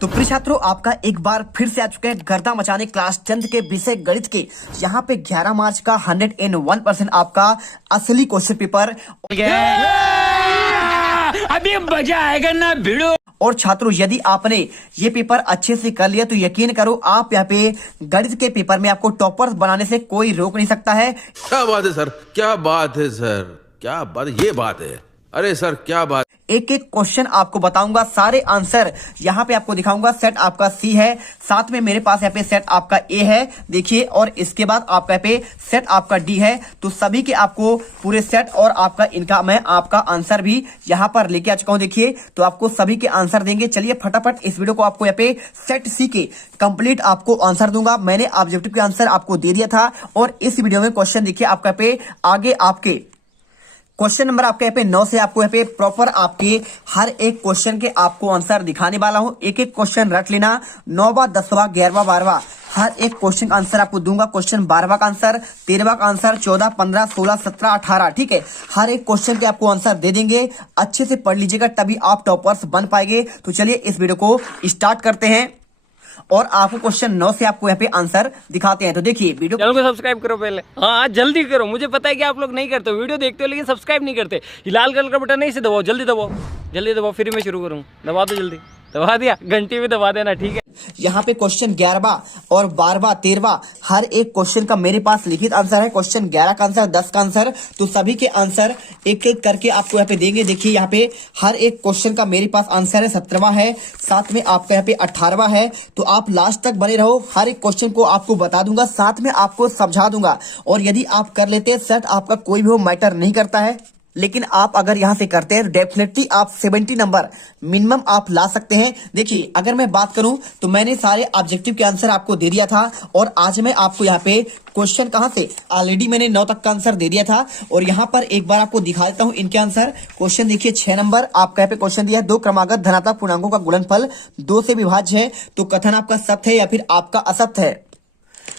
तो प्रिय छात्रों, आपका एक बार फिर से आ चुके हैं गर्दा मचाने क्लास 10th के विषय गणित के। यहाँ पे 11 मार्च का 101% आपका असली क्वेश्चन पेपर अभी मजा आएगा ना भिड़ो। और छात्रों, यदि आपने ये पेपर अच्छे से कर लिया तो यकीन करो आप यहाँ पे गणित के पेपर में आपको टॉपर बनाने से कोई रोक नहीं सकता है। क्या बात है सर, क्या बात है सर, क्या बात, ये बात है। अरे सर क्या बात। एक एक क्वेश्चन आपको बताऊंगा, सारे आंसर यहाँ पे आपको दिखाऊंगा। सेट आपका सी है, साथ में मेरे पास यहाँ पे सेट आपका ए है, देखिए, और इसके बाद आपका यहाँ पे सेट आपका डी है। तो सभी के आपको पूरे सेट और आपका इनका मैं आपका आंसर भी यहाँ पर लेके आ चुका हूँ। देखिए, तो आपको सभी के आंसर देंगे। चलिए फटाफट इस वीडियो को आपको यहाँ पे सेट सी के कंप्लीट आपको आंसर दूंगा। मैंने ऑब्जेक्टिव के आंसर आपको दे दिया था और इस वीडियो में क्वेश्चन देखिए आपका यहाँ पे आगे आपके क्वेश्चन नंबर आपके यहाँ पे 9 से आपको यहाँ पे प्रॉपर आपके हर एक क्वेश्चन के आपको आंसर दिखाने वाला हूँ। एक एक क्वेश्चन रट लेना, 9वां 10वां 11वां 12वां हर एक क्वेश्चन का आंसर आपको दूंगा। क्वेश्चन 12वां का आंसर, 13वां का आंसर, 14, 15, 16, 17, 18, ठीक है। हर एक क्वेश्चन के आपको आंसर दे देंगे। अच्छे से पढ़ लीजिएगा तभी आप टॉपर्स बन पाएंगे। तो चलिए इस वीडियो को स्टार्ट करते हैं और आपको क्वेश्चन 9 से आपको यहाँ पे आंसर दिखाते हैं। तो देखिए वीडियो चैनल को सब्सक्राइब करो पहले, हाँ जल्दी करो। मुझे पता है कि आप लोग नहीं करते, वीडियो देखते हो लेकिन सब्सक्राइब नहीं करते। ये लाल कलर का बटन नहीं से दबाओ, जल्दी दबाओ, जल्दी दबाओ, फिर मैं शुरू करूँ। दबा दो, जल्दी दबा दिया, घंटी भी दबा देना, ठीक है। यहाँ पे क्वेश्चन 11वां और 12वां 13वां हर एक क्वेश्चन का मेरे पास लिखित आंसर है। क्वेश्चन 11 का आंसर, 10 का आंसर, तो सभी के आंसर एक एक करके आपको यहाँ पे देंगे। देखिए यहाँ पे हर एक क्वेश्चन का मेरे पास आंसर है। 17वां है, साथ में आपका यहाँ पे 18वां है। तो आप लास्ट तक बने रहो, हर एक क्वेश्चन को आपको बता दूंगा, साथ में आपको समझा दूंगा। और यदि आप कर लेते हैं सेट, आपका कोई भी वो मैटर नहीं करता है, लेकिन आप अगर यहां से करते हैं तो डेफिनेटली आप 70 नंबर मिनिमम आप ला सकते हैं। देखिए, अगर मैं बात करूं तो मैंने सारे ऑब्जेक्टिव के आंसर आपको दे दिया था और आज मैं आपको यहां पे क्वेश्चन कहां से, ऑलरेडी मैंने 9 तक का आंसर दे दिया था और यहां पर एक बार आपको दिखा देता हूं इनके आंसर। क्वेश्चन देखिए 6 नंबर आपका यहाँ पे क्वेश्चन दिया है, 2 क्रमागत धनात्मक पूर्णांकों का गुणनफल 2 से विभाज्य है, तो कथन आपका सत्य है या फिर आपका असत्य है।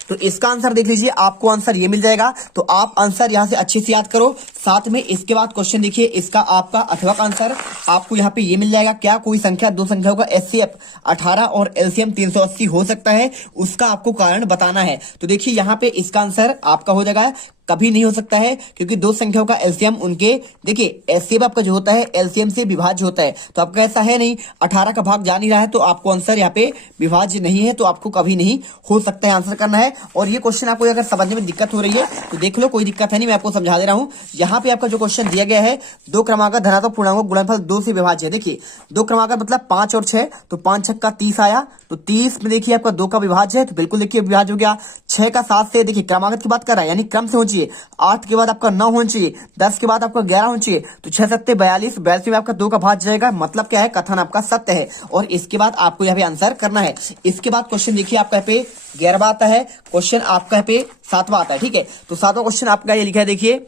तो इसका आंसर देख लीजिए, आपको आंसर ये मिल जाएगा। तो आप आंसर यहां से अच्छे से याद करो। साथ में इसके बाद क्वेश्चन देखिए, इसका आपका 8वां का आंसर आपको यहां पे ये मिल जाएगा। क्या कोई संख्या दो संख्याओं का एचसीएफ 18 और एलसीएम 380 हो सकता है, उसका आपको कारण बताना है। तो देखिए यहाँ पे इसका आंसर आपका हो जाएगा कभी नहीं हो सकता है, क्योंकि दो संख्याओं का एलसीएम उनके, देखिए एचसीएफ आपका जो होता है एलसीएम से विभाज्य होता है। तो आपका ऐसा है नहीं, 18 का भाग जा नहीं रहा है, तो आपको आंसर यहाँ पे विभाज्य नहीं है, तो आपको कभी नहीं हो सकता है आंसर करना है। और ये क्वेश्चन आपको अगर समझने में दिक्कत हो रही है तो देख लो, कोई दिक्कत है नहीं, मैं आपको समझा दे रहा हूँ। यहाँ पे आपका जो क्वेश्चन दिया गया है, 2 क्रमागत धनात्मक पूर्णांकों गुणनफल 2 से विभाज्य है। देखिए 2 क्रमागत मतलब 5 और 6, तो 5 6 का 30 आया, तो 30 में देखिए आपका 2 का विभाज्य है, तो बिल्कुल देखिए विभाज्य हो गया। 6 का 7 से, देखिए क्रमागत की बात कर रहा है यानी क्रम से होनी चाहिए। 8 के बाद आपका 9 होना चाहिए, 10 के बाद आपका 11 होना चाहिए, तो 6 7 42, 42 में आपका 2 का भाज्य जाएगा, मतलब क्या है, कथन आपका सत्य है। और इसके बाद आपको यहाँ पे आंसर करना है। इसके बाद क्वेश्चन देखिए आपका यहाँ पे 11वां आता है, क्वेश्चन आपका यहाँ पे 7वां आता है, ठीक है। तो 7वां क्वेश्चन आपका ये लिखा है, देखिए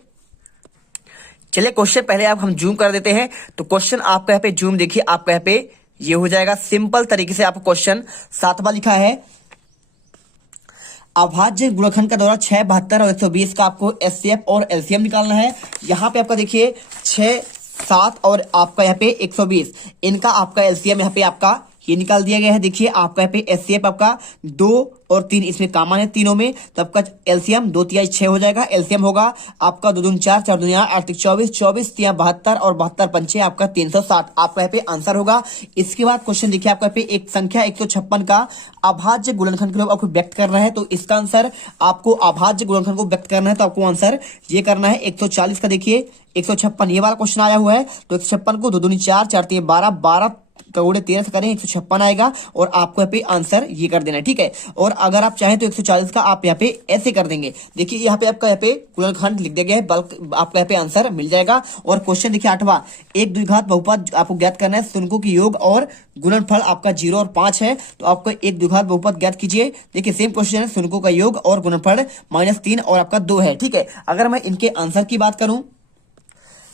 चलिए क्वेश्चन पहले आप हम जूम कर देते हैं। तो क्वेश्चन आपका यहाँ पे जूम देखिए आपका यहाँ पे ये हो जाएगा। सिंपल तरीके से आपको क्वेश्चन 7वां लिखा है, अभाज्य गुणनखंड का द्वारा 6, 72 और 120 का आपको एचसीएफ और एलसीएम निकालना है। यहाँ पे आपका देखिए 6, 7 और आपका यहाँ पे 120, इनका आपका एलसीएम यहाँ पे आपका ये निकाल दिया गया है। देखिए आपका यहाँ पे एचसीएफ आपका 2 और 3 इसमें कॉमन है तीनों में, तो आपका एलसीएम 2 3 6 हो जाएगा। एलसीएम होगा आपका 2 2 4, 4 2 8 24, 24 3 72 और 72 पंचे आपका 360, आपका यहाँ पे आंसर होगा। इसके बाद क्वेश्चन देखिए आपका यहाँ पे एक संख्या 156 का अभाज्य गुणनखंड के लिए आपको व्यक्त करना है। तो इसका आंसर आपको अभाज्य गुणनखंड को व्यक्त करना है, तो आपको आंसर ये करना है 140 का। देखिए 156 ये वाला क्वेश्चन आया हुआ है, तो 156 को 2 2 4, 4 3 12, 12 करोड़े 13 से करें 156 आएगा और आपको यहाँ पे आंसर ये कर देना है, ठीक है। और अगर आप चाहें तो 140 का आप यहाँ पे ऐसे कर देंगे। देखिए यहाँ पे आपका यहाँ पे गुणनखंड लिख दिया गया है, बल्कि आपको यहाँ पे आंसर मिल जाएगा। और क्वेश्चन देखिए 8वां, एक द्विघात बहुपद आपको ज्ञात करना है, शून्यों की योग और गुणनफल आपका 0 और 5 है, तो आपको एक द्विघात बहुपद ज्ञात कीजिए। देखिए सेम क्वेश्चन है, शून्यों का योग और गुणनफल -3 और आपका 2 है, ठीक है। अगर मैं इनके आंसर की बात करूं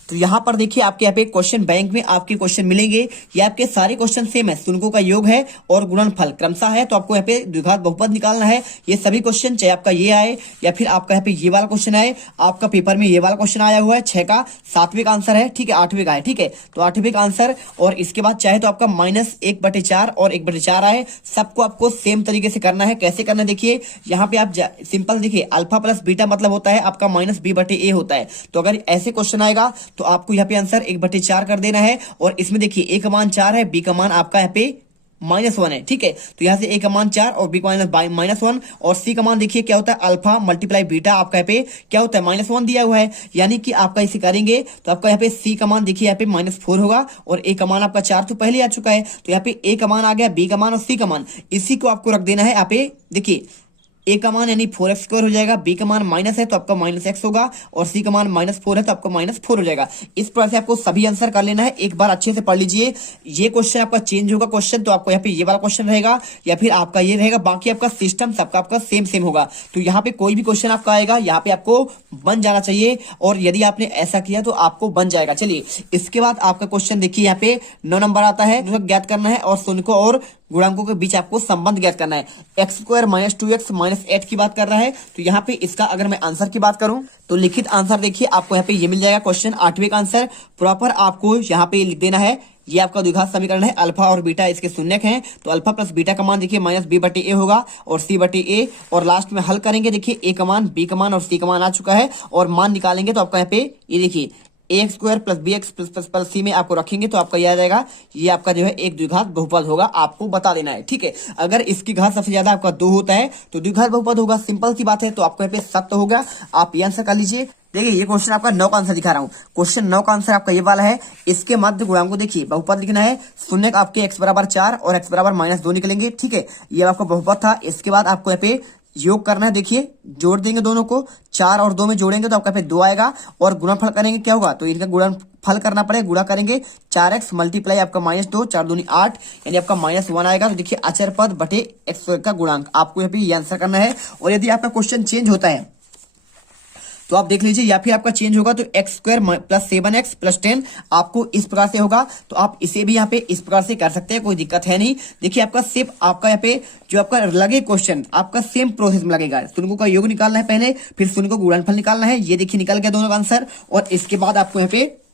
तो यहाँ पर देखिए आपके यहाँ पे क्वेश्चन बैंक में आपके क्वेश्चन मिलेंगे। ये आपके सारे क्वेश्चन सेम है, शुल्कों का योग है और गुणनफल क्रमशः है। तो आपको यहाँ पे द्विघात बहुपद निकालना है। ये सभी क्वेश्चन चाहे आपका ये आए या फिर आपका यहाँ पे ये वाला क्वेश्चन आए, आपका पेपर में ये वाला क्वेश्चन आया हुआ है 6 का 7वें का आंसर है, ठीक है 8वें का है, ठीक है तो 8वें का आंसर। और इसके बाद चाहे तो आपका -1/4 और 1/4 आए, सबको आपको सेम तरीके से करना है। कैसे करना है देखिए, यहाँ पे आप सिंपल देखिए अल्फा प्लस बीटा मतलब होता है आपका -b/a होता है। तो अगर ऐसे क्वेश्चन आएगा तो आपको यहाँ पे आंसर 1/4 कर देना है। और इसमें देखिए a का मान 4 है, b का मान आपका यहाँ पे -1 है, ठीक है तो यहाँ से a का मान 4 और b का मान -1 और c का मान देखिए क्या होता है अल्फा मल्टीप्लाई बीटा, आपका यहाँ पे क्या होता है -1 दिया हुआ है। यानी कि आपका इसे करेंगे तो आपका यहाँ पे c का मान देखिए यहाँ पे -4 होगा और a का मान आपका 4 तो पहले आ चुका है। तो यहाँ पे a का मान आ गया, b का मान और c का मान, इसी को आपको रख देना है यहाँ पे। देखिए a का मान यानी 4x² हो जाएगा, b का मान माइनस है तो आपका -x होगा और c का मान -4 है तो आपका -4 हो जाएगा। इस प्रकार से आपको सभी आंसर कर लेना है। एक बार अच्छे से पढ़ लीजिए। ये क्वेश्चन आपका चेंज होगा क्वेश्चन, तो आपको यहाँ पे ये वाला क्वेश्चन रहेगा या फिर आपका ये रहेगा, बाकी आपका सिस्टम सबका आपका सेम होगा। तो यहाँ पे कोई भी क्वेश्चन आपका आएगा यहाँ पे आपको बन जाना चाहिए और यदि आपने ऐसा किया तो आपको बन जाएगा। चलिए इसके बाद आपका क्वेश्चन देखिए यहाँ पे 9 नंबर आता है, जो ज्ञात करना है और शून्य और गुणांकों के बीच आपको संबंध ज्ञात करना है। x² - 2x - 8 की बात कर रहा है। तो यहाँ पे इसका अगर मैं आंसर की बात करूं तो लिखित आंसर देखिए आपको यहाँ पे ये मिल जाएगा। क्वेश्चन 8वें का आंसर प्रॉपर आपको यहाँ पे लिख देना है। ये आपका द्विघात समीकरण है, अल्फा और बीटा इसके शून्यक हैं। तो अल्फा प्लस बीटा का मान देखिए -b/a होगा और c/a और लास्ट में हल करेंगे। देखिए a का मान, b का मान और c का मान आ चुका है और मान निकालेंगे तो आपका यहाँ पे ये देखिए ax² + bx + c में आपको रखेंगे तो आपका यह आ जाएगा, ये आपका जो है एक द्विघात बहुपद होगा, आपको बता देना है, ठीक है। अगर इसकी घात सबसे ज्यादा आपका 2 होता है तो द्विघात बहुपद होगा, सिंपल सी बात है। तो आपको यहाँ पे 7 हो गया, आप ये आंसर कर लीजिए। देखिए ये क्वेश्चन आपका 9 का आंसर दिखा रहा हूँ। क्वेश्चन 9 का आंसर आपका ये वाला है। इसके मध्य गुणांक को देखिए, बहुपद लिखना है, शून्य आपके x = 4 और x = -2 निकलेंगे, ठीक है ये आपका बहुपद था। इसके बाद आपको यहाँ पे योग करना है। देखिए जोड़ देंगे दोनों को, 4 और 2 में जोड़ेंगे तो आपका पे 2 आएगा और गुणनफल करेंगे क्या होगा, तो इनका गुणनफल करना पड़ेगा, गुणा करेंगे 4x मल्टीप्लाई आपका -2 4 दूनी 8 यानी आपका -1 आएगा। तो देखिए अचर पद बटे x² का गुणांक, आपको यहाँ पे ये आंसर करना है। और यदि आपका क्वेश्चन चेंज होता है तो आप देख लीजिए, या फिर आपका चेंज होगा तो x² + 7x + 10 आपको इस प्रकार से होगा। तो आप इसे भी यहाँ पे इस प्रकार से कर सकते हैं, कोई दिक्कत है नहीं। देखिए आपका सिर्फ आपका यहाँ पे जो आपका लगे क्वेश्चन आपका सेम प्रोसेस में लगेगा। शून्यों का योग निकालना है पहले, फिर शून्य को गुणनफल निकालना है। ये देखिए निकल गया दोनों का आंसर और इसके बाद आपको यहाँ पे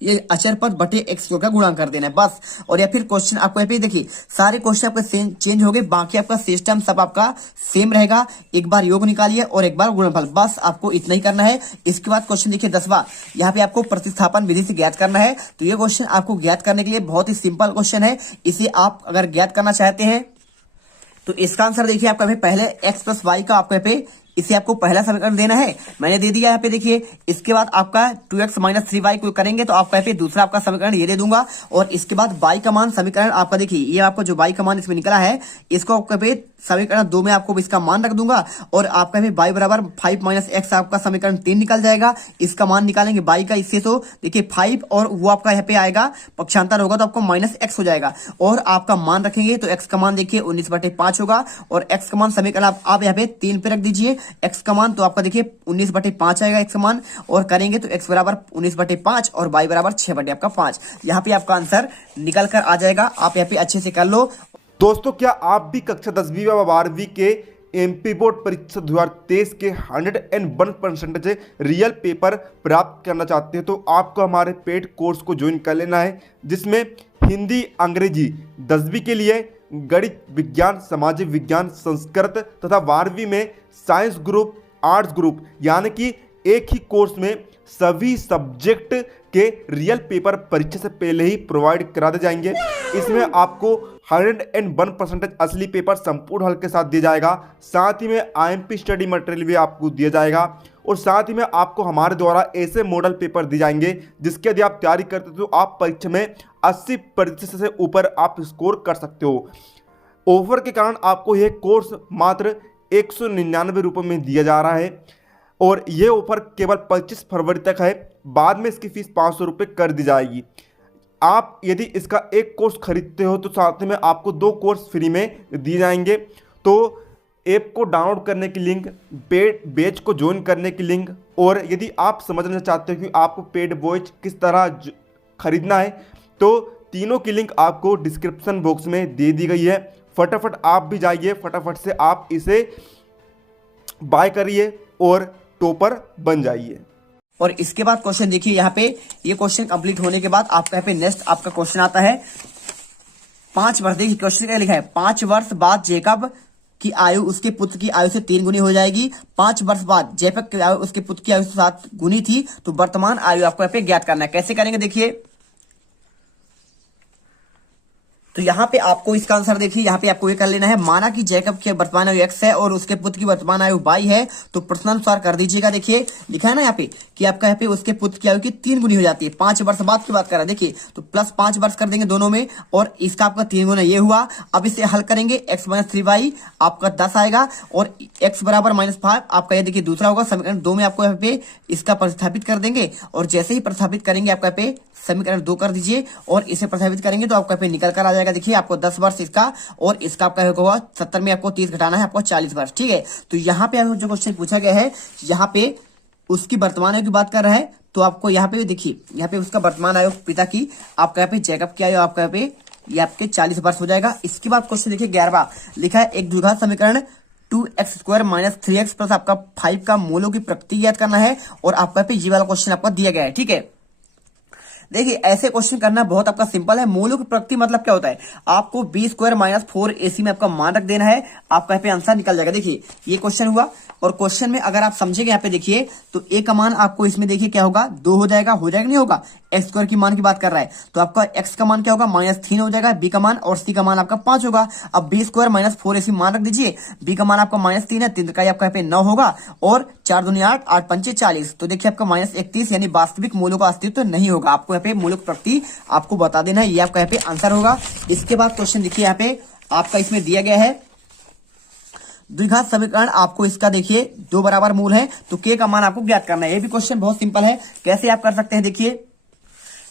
ये अचर पद बटे x² का गुणा कर देना है बस। और या फिर क्वेश्चन आपको यहाँ पे देखिए सारे क्वेश्चन आपके चेंज हो गए, बाकी आपका सिस्टम सब आपका सेम रहेगा। एक बार योग निकालिए और एक बार गुणनफल, बस आपको इतना ही करना है। इसके बाद क्वेश्चन देखिए 10वां, यहाँ पे आपको प्रतिस्थापन विधि से ज्ञात करना है। तो ये क्वेश्चन आपको ज्ञात करने के लिए बहुत ही सिंपल क्वेश्चन है। इसे आप अगर ज्ञात करना चाहते हैं तो इसका आंसर देखिए आपका पहले x + y का आपको यहाँ पे इसे आपको पहला समीकरण देना है, मैंने दे दिया यहाँ पे देखिए। इसके बाद आपका 2x - 3y को करेंगे तो आपका यहाँ पे दूसरा आपका समीकरण ये दे दूंगा। और इसके बाद y का मान समीकरण आपका देखिए, ये आपको जो y का मान इसमें निकला है इसको आपको पे समीकरण 2 में आपको इसका मान रख दूंगा। और आपका y = 5 - x आपका समीकरण 3 निकल जाएगा। इसका मान निकालेंगे y का, इससे तो देखिए 5 और वो आपका यहाँ पे आएगा, पक्षांतर होगा तो आपको -x हो जाएगा। और आपका मान रखेंगे तो x का मान देखिए 19/5 होगा और x का मान समीकरण आप यहाँ पे 3 पे रख दीजिए। x का मान तो आपका देखिए 19/5 आएगा x का मान, और करेंगे तो x = 19/5 और y = 6/5। यहाँ पे आपका आंसर निकल कर आ जाएगा। आप यहाँ पे अच्छे से कर लो। दोस्तों क्या आप भी कक्षा 10वीं व 12वीं के एमपी बोर्ड परीक्षा 2023 के 101% रियल पेपर प्राप्त करना चाहते हैं तो आपको हमारे पेड कोर्स को ज्वाइन कर लेना है, जिसमें हिंदी, अंग्रेजी 10वीं के लिए, गणित, विज्ञान, सामाजिक विज्ञान, संस्कृत तथा 12वीं में साइंस ग्रुप, आर्ट्स ग्रुप, यानी कि एक ही कोर्स में सभी सब्जेक्ट के रियल पेपर परीक्षा से पहले ही प्रोवाइड करा दिए जाएंगे। इसमें आपको 101% असली पेपर संपूर्ण हल के साथ दिया जाएगा। साथ ही में IMP स्टडी मटेरियल भी आपको दिया जाएगा और साथ ही में आपको हमारे द्वारा ऐसे मॉडल पेपर दिए जाएंगे जिसके यदि आप तैयारी करते हो तो आप परीक्षा में 80% से ऊपर आप स्कोर कर सकते हो। ऑफर के कारण आपको यह कोर्स मात्र 199 रुपये में दिया जा रहा है और ये ऑफर केवल 25 फरवरी तक है। बाद में इसकी फीस 500 रुपये कर दी जाएगी। आप यदि इसका एक कोर्स खरीदते हो तो साथ में आपको 2 कोर्स फ्री में दिए जाएंगे। तो ऐप को डाउनलोड करने की लिंक, पेड बैच को ज्वाइन करने की लिंक, और यदि आप समझना चाहते हो कि आपको पेड बैच किस तरह खरीदना है तो तीनों की लिंक आपको डिस्क्रिप्शन बॉक्स में दे दी गई है। फटाफट आप भी जाइए, फटाफट से आप इसे बाय करिए और टॉपर बन जाइए। और इसके बाद क्वेश्चन देखिए, यहाँ पे ये क्वेश्चन कंप्लीट होने के बाद आपका यहाँ पे नेक्स्ट आपका क्वेश्चन आता है 5 वर्ष। देखिए क्वेश्चन क्या लिखा है, 5 वर्ष बाद जेकब की आयु उसके पुत्र की आयु से 3 गुनी हो जाएगी। 5 वर्ष बाद जेकब की आयु उसके पुत्र की आयु से 7 गुनी थी, तो वर्तमान आयु आपको यहाँ पे ज्ञात करना है। कैसे करेंगे देखिए, तो यहाँ पे आपको इसका आंसर देखिए, यहाँ पे आपको ये कर लेना है, माना कि जैकब की वर्तमान आयु x है और उसके पुत्र की वर्तमान आयु y है, तो प्रश्नानुसार कर दीजिएगा। देखिए लिखा है ना यहाँ पे कि आपका यहाँ पे उसके पुत्र की आयु की 3 गुनी हो जाती है। 5 वर्ष बाद की बात कर रहा है, देखिए तो प्लस 5 वर्ष कर देंगे दोनों में, और इसका आपका 3 गुना ये हुआ। अब इसे हल करेंगे, x - 3y आपका 10 आएगा, और x बराबर -5 आपका ये देखिए दूसरा होगा। समीकरण 2 में आपको यहाँ पे इसका प्रतिस्थापित कर देंगे, और जैसे ही प्रतिस्थापित करेंगे आपका यहाँ पे समीकरण 2 कर दीजिए, और इसे प्रतिस्थापित करेंगे तो आपका यहाँ पे निकल कर आ जाएगा। देखिए आपको 10 वर्ष इसका, और इसका आपका होगा 70 में आपको 30 घटाना है, आपको 40 वर्ष। ठीक है, तो यहाँ पे जो क्वेश्चन पूछा गया है, यहाँ पे उसकी वर्तमान आयु की बात कर रहा है, तो आपको यहाँ पे देखिए, यहाँ पे उसका वर्तमान आयु पिता की, आपका यहाँ पे जैकब की आयु आपका यहाँ पे ये आपके 40 वर्ष हो जाएगा। इसके बाद क्वेश्चन देखिए 11वां लिखा है, एक द्विघात समीकरण 2x² - 3x प्लस आपका 5 का मूलों की प्रकृति ज्ञात करना है, और आपका पे ये वाला क्वेश्चन आपका दिया गया है। ठीक है, देखिए ऐसे क्वेश्चन करना बहुत आपका सिंपल है। मूलों की प्रकृति मतलब क्या होता है, आपको b² - 4ac में आपका मान रख देना है, आपका यहाँ पे आंसर निकल जाएगा। देखिए ये क्वेश्चन हुआ, और क्वेश्चन में अगर आप समझेंगे यहाँ पे देखिए, तो a का मान आपको इसमें देखिए क्या होगा, 2 हो जाएगा, नहीं होगा। x² की मान की बात कर रहा है, तो आपका x का मान क्या होगा, -3 हो जाएगा, b का मान, और c का मान आपका 5 होगा। अब b² - 4ac मान रख दीजिए, b का मान आपका -3 है, 3 का आपका यहाँ पे 9 होगा, और 4 दूनी 8, 8 पंचे 40, तो देखिए आपका -31 यानी वास्तविक मूलों का अस्तित्व नहीं होगा। आपको यहाँ पे मूलों की प्रकृति आपको बता देना है, ये आपका यहाँ पे आंसर होगा। इसके बाद क्वेश्चन देखिए, यहाँ पे आपका इसमें दिया गया है द्विघात समीकरण, आपको इसका देखिए 2 बराबर मूल है, तो k का मान आपको ज्ञात करना है। ये भी क्वेश्चन बहुत सिंपल है, कैसे आप कर सकते हैं देखिए,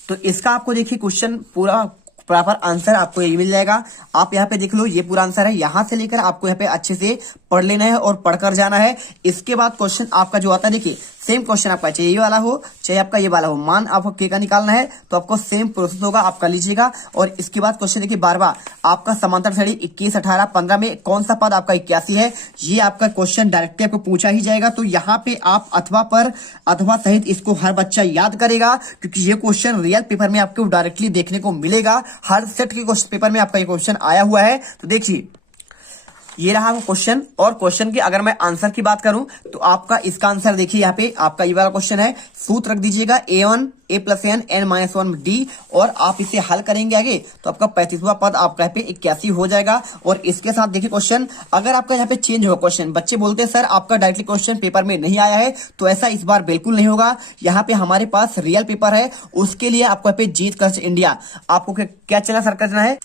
तो इसका आपको देखिए क्वेश्चन पूरा प्रॉपर आंसर आपको ये मिल जाएगा। आप यहाँ पे देख लो, ये पूरा आंसर है, यहाँ से लेकर आपको यहाँ पे अच्छे से पढ़ लेना है और पढ़कर जाना है। इसके बाद क्वेश्चन आपका जो आता है, देखिए सेम क्वेश्चन आपका, चाहे ये वाला हो चाहे आपका ये वाला हो, मान आपको के का निकालना है, तो आपको सेम प्रोसेस होगा, आप कर लीजिएगा। और इसके बाद क्वेश्चन देखिए 12वां, आपका समांतर श्रेणी 21, 18, 15 में कौन सा पद आपका 81 है, ये आपका क्वेश्चन डायरेक्टली आपको पूछा ही जाएगा। तो यहाँ पे आप अथवा पर अथवा सहित इसको हर बच्चा याद करेगा, क्योंकि ये क्वेश्चन रियल पेपर में आपको डायरेक्टली देखने को मिलेगा। हर सेट के क्वेश्चन पेपर में आपका ये क्वेश्चन आया हुआ है। तो देखिए ये रहा वो क्वेश्चन, और क्वेश्चन की अगर मैं आंसर की बात करूं तो आपका इसका आंसर देखिए, यहाँ पे आपका ये वाला क्वेश्चन है, सूत्र रख दीजिएगा a1 a + n n - 1 d, और आप इसे हल करेंगे आगे तो आपका 35वां पद आपका यहाँ पे 81 हो जाएगा। और इसके साथ देखिए क्वेश्चन अगर आपका यहाँ पे चेंज होगा क्वेश्चन, बच्चे बोलते हैं सर आपका डायरेक्टली क्वेश्चन पेपर में नहीं आया है, तो ऐसा इस बार बिल्कुल नहीं होगा। यहाँ पे हमारे पास रियल पेपर है, उसके लिए आपको यहाँ पे जीत क्लासेज इंडिया, आपको क्या चैनल सर्च करना है,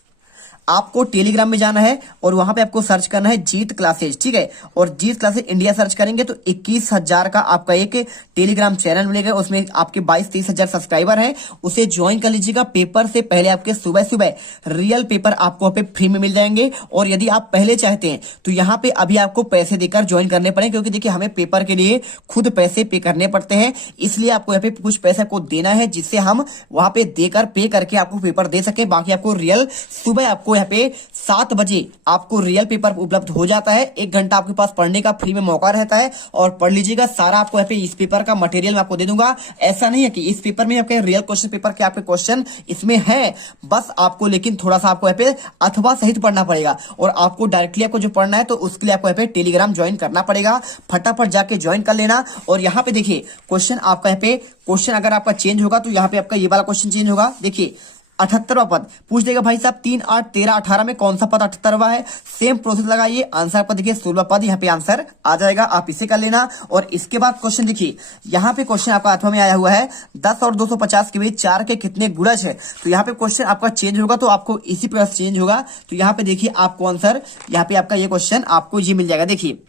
आपको टेलीग्राम में जाना है और वहां पे आपको सर्च करना है जीत क्लासेज। ठीक है, और जीत क्लासेज इंडिया सर्च करेंगे तो 21,000 का आपका एक टेलीग्राम चैनल मिलेगा, उसमें आपके 22-23 हजार सब्सक्राइबर है, उसे ज्वाइन कर लीजिएगा। पेपर से पहले आपके सुबह सुबह रियल पेपर आपको पे फ्री में मिल जाएंगे। और यदि आप पहले चाहते हैं तो यहाँ पे अभी आपको पैसे देकर ज्वाइन करने पड़े, क्योंकि देखिए हमें पेपर के लिए खुद पैसे पे करने पड़ते हैं, इसलिए आपको यहाँ पे कुछ पैसे को देना है, जिससे हम वहां पे देकर पे करके आपको पेपर दे सके। बाकी आपको रियल सुबह आपको यहाँ पे 7 बजे आपको रियल पेपर उपलब्ध हो जाता है। 1 घंटा आपके पास पढ़ने का फ्री में मौका रहता है, और पढ़ लीजिएगा सारा। आपको यहाँ पे इस पेपर का मटेरियल मैं आपको दे दूंगा। ऐसा नहीं है कि इस पेपर में आपके रियल क्वेश्चन पेपर के आपके क्वेश्चन इसमें है, बस आपको लेकिन थोड़ा सा आपको यहाँ पे अथवा सहित पढ़ना पड़ेगा, और आपको डायरेक्टली आपको जो पढ़ना है तो उसके लिए आपको यहाँ पे टेलीग्राम ज्वाइन करना पड़ेगा। फटाफट जाके ज्वाइन कर लेना। और यहाँ पे देखिए क्वेश्चन आपका यहाँ पे क्वेश्चन अगर आपका चेंज होगा तो यहाँ पे आपका ये वाला क्वेश्चन चेंज होगा। देखिए 78वां पद पूछ देगा, भाई साहब 3, 8, 13, 18 में कौन सा पद 78वां है। सेम प्रोसेस लगाइए, आंसर पर देखिए 16वां पद यहाँ पे आंसर आ जाएगा, आप इसे कर लेना। और इसके बाद क्वेश्चन देखिए, यहाँ पे क्वेश्चन आपका अथवा में आया हुआ है 10 और 250 के बीच 4 के कितने गुणज है। तो यहाँ पे क्वेश्चन आपका चेंज होगा, तो आपको इसी प्रकार चेंज होगा। तो यहाँ पे देखिए आपको आंसर, यहाँ पे आपका ये क्वेश्चन आपको ये मिल जाएगा। देखिए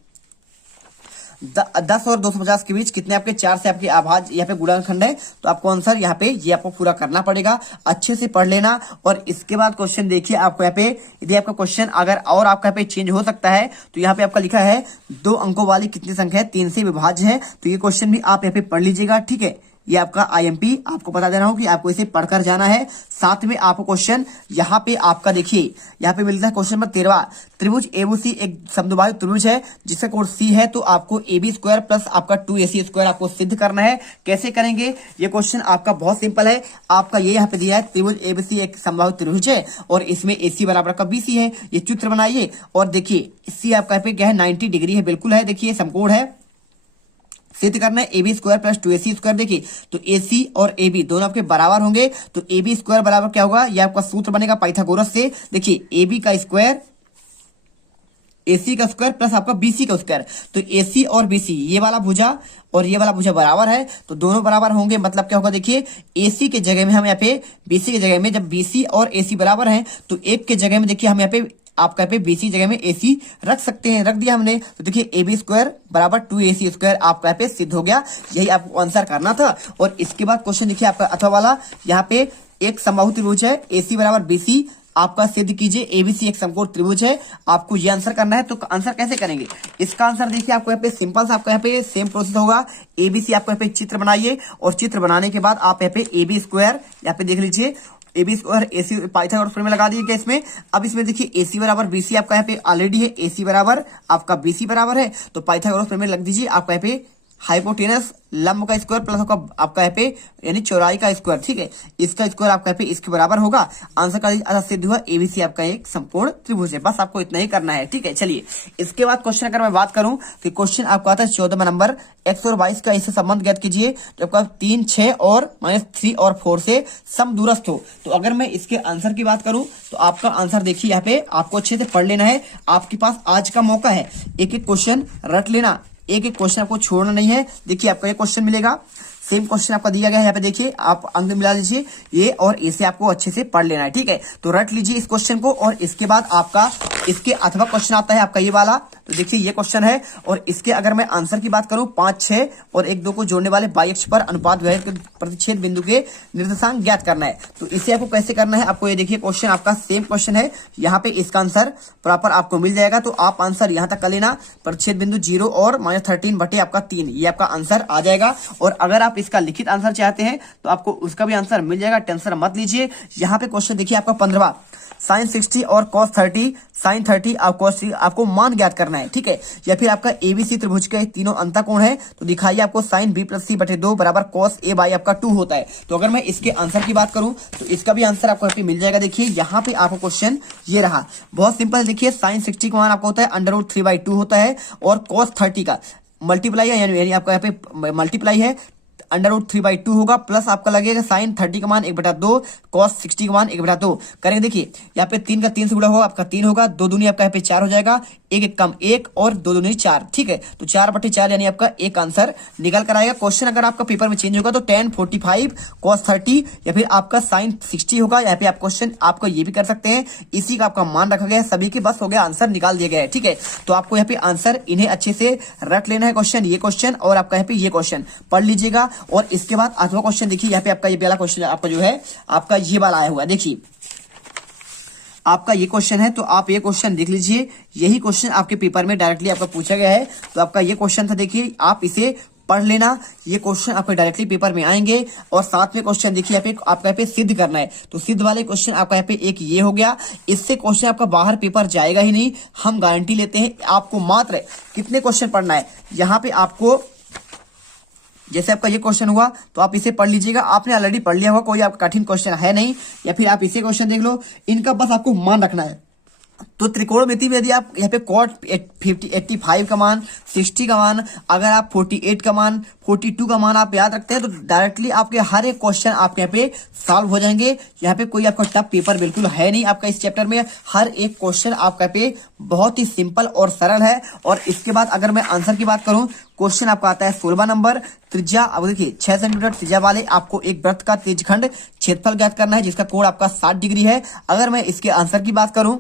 10 और 250 के बीच कितने आपके 4 से आपके आभाज्य यहाँ पे गुणनखंड है। तो आपको आंसर यहाँ पे ये आपको पूरा करना पड़ेगा, अच्छे से पढ़ लेना। और इसके बाद क्वेश्चन देखिए आपको यहाँ पे, यदि आपका क्वेश्चन अगर और आपका यहाँ पे चेंज हो सकता है तो यहाँ पे आपका लिखा है 2 अंकों वाली कितनी संख्या है, 3 से विभाज्य है। तो ये क्वेश्चन भी आप यहाँ पे पढ़ लीजिएगा, ठीक है। ये आपका आईएमपी आपको बता दे रहा हूं कि आपको इसे पढ़कर जाना है। साथ में आपको क्वेश्चन यहाँ पे आपका देखिए, यहाँ पे मिलता है क्वेश्चन नंबर 13, त्रिभुज एबीसी एक समद्विबाहु त्रिभुज है जिसका कोण सी है। तो आपको AB स्क्वायर प्लस आपका 2AC स्क्वायर आपको सिद्ध करना है। कैसे करेंगे ये क्वेश्चन आपका बहुत सिंपल है। आपका ये यहाँ पे दिया है त्रिभुज एबीसी एक समबाहु त्रिभुज है और इसमें AC बराबर का BC है। ये चित्र बनाइए और देखिए सी आपका यहाँ पे क्या है 90 डिग्री है, बिल्कुल है। देखिए समकोण है, सिद्ध करना है AB square plus 2AC square. देखिए तो AC और AB दोनों आपके बराबर होंगे तो AB स्क्वायर बराबर क्या होगा, ये आपका सूत्र बनेगा पाइथागोरस से। देखिए AB का स्क्वायर AC का स्क्वायर प्लस आपका BC का स्क्वायर। तो AC और BC ये वाला भुजा और ये वाला भुजा बराबर है तो दोनों बराबर होंगे। मतलब क्या होगा, देखिए AC के जगह में हम यहाँ पे BC के जगह में, जब BC और AC बराबर हैं तो एक के जगह में देखिए हम यहाँ पे आपका यहाँ पे BC जगह में AC रख सकते हैं, रख दिया हमने। तो देखिए AB स्क्वायर बराबर 2AC स्क्वायर आपका यहाँ पे सिद्ध हो गया। यही आपको आंसर करना था। और इसके बाद क्वेश्चन देखिए आपका अथवा वाला, यहाँ पे एक समबाहु त्रिभुज है AC बराबर BC आपका सिद्ध कीजिए। ABC एक समकोण त्रिभुज है, आपको ये आंसर करना है। तो आंसर कैसे करेंगे, इसका आंसर देखिए आपको यहाँ पे सिंपल सा आपका यहाँ पे सेम प्रोसेस होगा। ABC आपको यहाँ पे चित्र बनाइए और चित्र बनाने के बाद आप यहाँ पे AB स्क्वायर यहाँ पे देख लीजिए, AB स्क्वायर AC पाइथागोरस प्रमेय लगा दीजिए इसमें। अब इसमें देखिए AC बराबर BC आपका यहाँ पे ऑलरेडी है, AC बराबर आपका BC बराबर है तो पाइथागोरस प्रमेय लग दीजिए। आपका यहाँ पे हाइपोटेनस लंब का स्क्वायर प्लस आपका यहाँ पे यानी चौड़ाई का स्क्वायर, ठीक है, इसका स्क्वायर आपका यहाँ पे इसके बराबर होगा। आंसर का सिद्ध हुआ ABC आपका एक समकोण त्रिभुज है। बस आपको इतना ही करना है, ठीक है। चलिए इसके बाद क्वेश्चन अगर मैं बात करूं तो क्वेश्चन आपका आता है 14वां नंबर, x और y का इससे संबंध ज्ञात कीजिए जब आपका 3, 6 और -3 और 4 से समदूरस्थ हो। तो अगर मैं इसके आंसर की बात करूं तो आपका आंसर देखिए यहाँ पे आपको अच्छे से पढ़ लेना है। आपके पास आज का मौका है, एक एक क्वेश्चन रट लेना, एक एक क्वेश्चन आपको छोड़ना नहीं है। देखिए आपका ये क्वेश्चन मिलेगा, सेम क्वेश्चन आपका दिया गया है, यहाँ पे देखिए आप अंक मिला लीजिए ये और इसे आपको अच्छे से पढ़ लेना है, ठीक है। तो रट लीजिए इस क्वेश्चन को और इसके बाद आपका इसके अथवा क्वेश्चन आता है आपका ये वाला। तो देखिए ये क्वेश्चन है और इसके अगर मैं आंसर की बात करूं 5, 6 और 1, 2 को जोड़ने वाले बाई अक्ष पर अनुपात विभाजक प्रतिच्छेद बिंदु के निर्देशांक ज्ञात करना है। तो इसे आपको कैसे करना है, आपको ये देखिए क्वेश्चन आपका सेम क्वेश्चन है, यहाँ पे इसका आंसर प्रॉपर आपको मिल जाएगा। तो आप आंसर यहाँ तक कर लेना, प्रतिच्छेद बिंदु 0 और -13 बटे आपका 3, ये आपका आंसर आ जाएगा। और अगर आप इसका लिखित आंसर चाहते हैं तो आपको उसका भी आंसर मिल जाएगा, टेंशन मत लीजिए। यहाँ पे क्वेश्चन देखिए आपका 15वां, sin 60 और cos 30, sin 30 और cos 30 आपको मान ज्ञात करना है, ठीक है। या फिर आपका ABC त्रिभुज के तीनों अंतःकोण है तो दिखाइए आपको sin B + C बटे 2 बराबर cos A बाई आपका 2 होता है। तो अगर मैं इसके आंसर की बात करूं तो इसका भी आंसर आपको यहाँ पे मिल जाएगा। देखिए यहाँ पे आपको क्वेश्चन ये रहा, बहुत सिंपल। देखिए sin 60 का मान आपको होता है √3/2 होता है और cos 30 का मल्टीप्लाई है, यानी आपका यहाँ पे मल्टीप्लाई है √3/2 होगा, प्लस आपका लगेगा sin 30 का मान 1/2, cos 60 का मान 1/2 करेंगे। देखिए यहाँ पे 3 का 3 से गुणा होगा आपका 3 होगा, 2 दूनी आपका यहाँ पे 4 हो जाएगा, 1 1 कम 1 और 2 दूनी 4, ठीक है। तो 4/4 यानी आपका एक आंसर निकल कर आएगा। क्वेश्चन अगर आपका पेपर में चेंज होगा तो tan 45 cos 30 या फिर आपका sin 60 होगा। यहाँ पे आप क्वेश्चन आपको ये भी कर सकते हैं, इसी का आपका मान रखा गया है, सभी के बस हो गया, आंसर निकाल दिया गया है, ठीक है। तो आपको यहाँ पे आंसर इन्हें अच्छे से रख लेना है, क्वेश्चन ये क्वेश्चन और आपका यहाँ पे ये क्वेश्चन पढ़ लीजिएगा। और इसके बाद अथवा क्वेश्चन देखिए यहाँ पे आपका ये पहला क्वेश्चन आपका जो है आपका ये वाला आया हुआ है। देखिए आपका ये क्वेश्चन है तो आप ये क्वेश्चन देख लीजिए, यही क्वेश्चन आपके पेपर में डायरेक्टली आपका पूछा गया है। तो आपका ये क्वेश्चन था, देखिए आप इसे पढ़ लेना, ये क्वेश्चन आपके डायरेक्टली पेपर में आएंगे। और साथ में क्वेश्चन देखिए यहाँ पे आपका यहाँ पे सिद्ध करना है, तो सिद्ध वाले क्वेश्चन आपका यहाँ पे एक ये हो गया, इससे क्वेश्चन आपका बाहर पेपर जाएगा ही नहीं, हम गारंटी लेते हैं। आपको मात्र कितने क्वेश्चन पढ़ना है, यहाँ पे आपको जैसे आपका ये क्वेश्चन हुआ तो आप इसे पढ़ लीजिएगा, आपने ऑलरेडी पढ़ लिया होगा, कोई आपका कठिन क्वेश्चन है नहीं। या फिर आप इसे क्वेश्चन देख लो, इनका बस आपको मान रखना है। तो त्रिकोणमिति में यदि आप यहाँ पे cot 85 का मान, 60 का मान, अगर आप 48 का मान, 42 का मान आप याद रखते हैं तो डायरेक्टली आपके हर एक क्वेश्चन आपके यहाँ पे सॉल्व हो जाएंगे। यहाँ पे कोई आपका टफ पेपर बिल्कुल है नहीं आपका इस चैप्टर में, हर एक क्वेश्चन आपका पे बहुत ही सिंपल और सरल है। और इसके बाद अगर मैं आंसर की बात करूं, क्वेश्चन आपका आता है 16वां नंबर, त्रिज्या, अब देखिए 6 सेंटीमीटर त्रिज्या वाले आपको एक वृत्त का त्रिज्यखंड क्षेत्रफल ज्ञात करना है जिसका कोण आपका 60 डिग्री है। अगर मैं इसके आंसर की बात करूं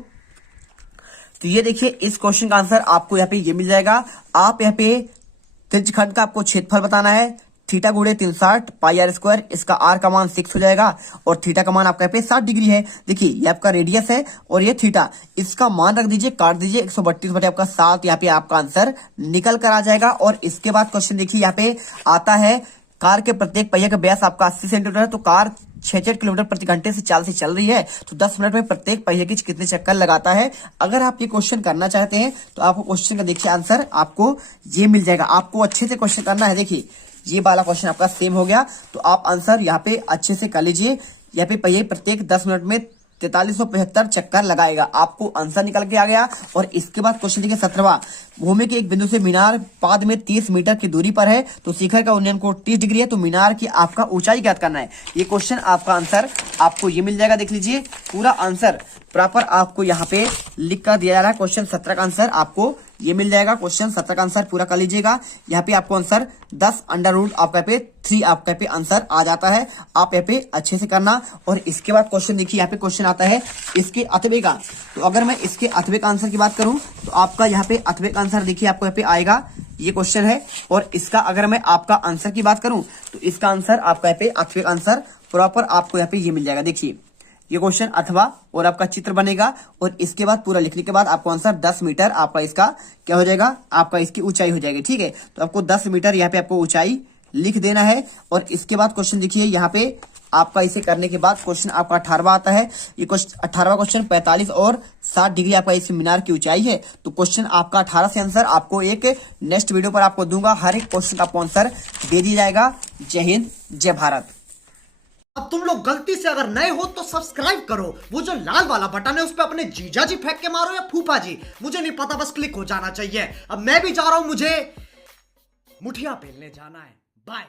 तो ये देखिए इस क्वेश्चन का आंसर आपको यहाँ पे ये मिल जाएगा। आप यहाँ पे त्रिज्यखंड का आपको क्षेत्रफल बताना है। थीटा गुणे 360 पाई आर स्क्वायर, इसका आर का मान 6 हो जाएगा और थीटा का मान आपका यहाँ पे 60 डिग्री है। देखिए ये आपका रेडियस है और ये थीटा, इसका मान रख दीजिए, काट दीजिए 132 बटे आपका 7, यहाँ पे आपका आंसर निकल कर आ जाएगा। और इसके बाद क्वेश्चन देखिए यहाँ पे आता है, कार के प्रत्येक पहिए का व्यास आपका 80 सेंटीमीटर है, तो कार 66 किलोमीटर प्रति घंटे से चाल से चल रही है, तो 10 मिनट में प्रत्येक पहिए की कितने चक्कर लगाता है। अगर आप ये क्वेश्चन करना चाहते हैं तो आपको क्वेश्चन का देखिए आंसर आपको ये मिल जाएगा। आपको अच्छे से क्वेश्चन करना है। देखिए ये वाला क्वेश्चन आपका सेम हो गया, तो आप आंसर यहाँ पे अच्छे से कर लीजिए। यहाँ पे पहिए प्रत्येक 10 मिनट में 4375 चक्कर लगाएगा, आपको आंसर निकल के आ गया। और इसके बाद क्वेश्चन देखिए 17वां, भूमि के एक बिंदु से मीनार पाद में 30 मीटर की दूरी पर है, तो शिखर का उन्नयन कोण 30 डिग्री है, तो मीनार की आपका ऊंचाई ज्ञात करना है। ये क्वेश्चन आपका आंसर आपको ये मिल जाएगा। देख लीजिए पूरा आंसर प्रॉपर आपको यहाँ पे लिख कर दिया जा रहा है। क्वेश्चन 17 का आंसर आपको ये मिल जाएगा। क्वेश्चन 17 का आंसर पूरा कर लीजिएगा। यहाँ पे आपको आंसर 10 अंडर रूट आपका पे 3 आपका पे आंसर आ जाता है। आप यहाँ पे अच्छे से करना। और इसके बाद क्वेश्चन देखिए, यहाँ पे क्वेश्चन आता है इसके अथवे का। तो अगर मैं इसके अथवे का आंसर की बात करूं तो आपका यहाँ पे अथवे का आंसर देखिए आपको यहाँ पे आएगा, ये क्वेश्चन है। और इसका अगर मैं आपका आंसर की बात करूं तो इसका आंसर आपका यहाँ पे अथवे का आंसर प्रॉपर आपको यहाँ पे ये मिल जाएगा। देखिए ये क्वेश्चन अथवा और आपका चित्र बनेगा और इसके बाद पूरा लिखने के बाद आपको आंसर 10 मीटर आपका इसका क्या हो जाएगा, आपका इसकी ऊंचाई हो जाएगी। ठीक है, तो आपको 10 मीटर यहाँ पे आपको ऊंचाई लिख देना है। और इसके बाद क्वेश्चन देखिए यहाँ पे आपका इसे करने के बाद क्वेश्चन आपका 18वां आता है। ये 18वां क्वेश्चन 45 और 60 डिग्री आपका इस मीनार की ऊंचाई है। तो क्वेश्चन आपका 18 से आंसर आपको एक नेक्स्ट वीडियो पर आपको दूंगा। हर एक क्वेश्चन का आपको आंसर दे दिया जाएगा। जय हिंद, जय भारत। अब तुम लोग गलती से अगर नए हो तो सब्सक्राइब करो, वो जो लाल वाला बटन है उस पे अपने जीजा जी फेंक के मारो या फूफा जी, मुझे नहीं पता, बस क्लिक हो जाना चाहिए। अब मैं भी जा रहा हूं, मुझे मुठिया पेलने जाना है। बाय।